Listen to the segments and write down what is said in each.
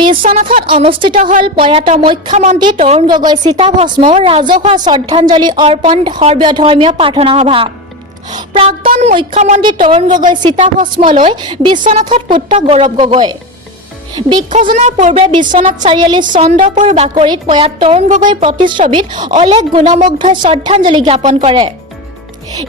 বিশ্বনাথত অনুষ্ঠিত হল প্ৰয়াত মুখ্যমন্ত্ৰী তৰুণ গগৈ চিতাভস্ম ৰাজহুৱা শ্ৰদ্ধাঞ্জলি অৰ্পণ সৰ্বধৰ্মীয় প্ৰাৰ্থনা সভা। প্ৰাক্তন মুখ্যমন্ত্ৰী তৰুণ গগৈ চিতাভস্মলৈ বিশ্বনাথত পুত্ৰ গৌৰৱ গগৈ। বৃক্ষজনৰ পূৰ্বে বিশ্বনাথ চাৰিআলি চন্দ্ৰপুৰ বাকৰিত প্ৰয়াত তৰুণ গগৈ প্ৰতিচ্ছবিত অলেখ গুণমুগ্ধই শ্ৰদ্ধাঞ্জলি জ্ঞাপন কৰে।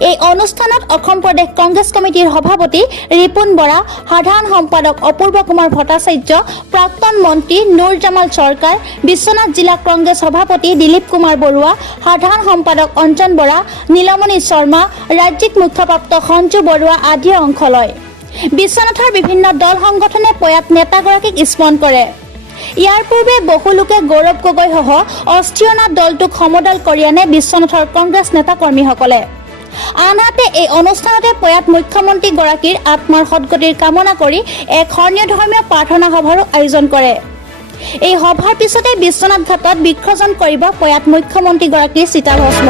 এই অনুষ্ঠানত অসম প্ৰদেশ কংগ্ৰেছ কমিটিৰ সভাপতি ৰিপুণ বৰা, সাধাৰণ সম্পাদক অপূৰ্ব কুমাৰ ভট্টাচাৰ্য, প্ৰাক্তন মন্ত্ৰী নুৰ জামাল চৰকাৰ, বিশ্বনাথ জিলা কংগ্ৰেছ সভাপতি দিলীপ কুমাৰ বৰুৱা, সাধাৰণ সম্পাদক অঞ্জন বৰা, নীলমণি শৰ্মা, ৰাজ্যিক মুখপাত্ৰ সঞ্জু বৰুৱা আদিয়ে অংশ লয়। বিশ্বনাথৰ বিভিন্ন দল সংগঠনে প্ৰয়াত নেতাগৰাকীক স্মৰণ কৰে। ইয়াৰ পূৰ্বে বহু লোকে গৌৰৱ গগৈ সহ অস্থিৰনাথ দলটোক সমদল কৰি আনে বিশ্বনাথৰ কংগ্ৰেছ নেতাকৰ্মীসকলে। আনহাতে এই অনুষ্ঠানতে প্ৰয়াত মুখ্যমন্ত্ৰীগৰাকীৰ আত্মাৰ সদ্গতিৰ কামনা কৰি এক সৰ্বধৰ্মীয় প্ৰাৰ্থনা সভাৰো আয়োজন কৰে। এই সভাৰ পিছতে বিশ্বনাথ ঘাটত বিসৰ্জন কৰিব প্ৰয়াত মুখ্যমন্ত্ৰীগৰাকীৰ চিতাভস্ম।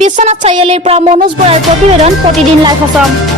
বিশ্বনাথ চাৰিআলিৰ পৰা মনোজ বৰাৰ প্ৰতিবেদন প্ৰতিদিন লাইভ আছাম।